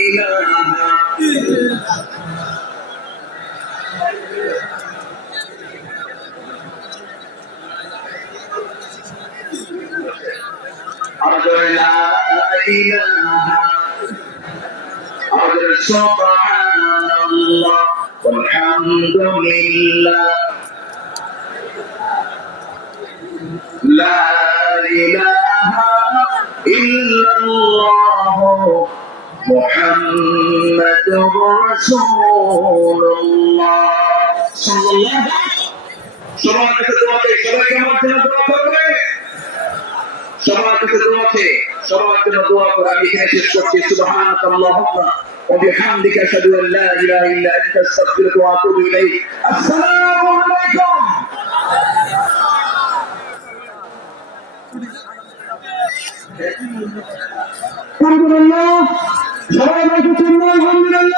ইলাহা لا إله أقول سبحان الله والحمد لله لا إله إلا الله محمد رسول الله صلى الله عليه وسلم সবার কাছে দোয়া চাই সবাইকে আমার জন্য দোয়া করবে সবার কাছে দোয়া চাই সবার জন্য দোয়া করে আমি এখানে শেষ করছি সুবহানাল্লাহুম্মা ওয়া বিহামদিকা আশহাদু আল লা ইলাহা ইল্লা আনতা আস্তাগফিরুকা ওয়া আতুবু ইলাইক আসসালামু আলাইকুম আলহামদুলিল্লাহ সবাই মাইকে চিল্লান আলহামদুলিল্লাহ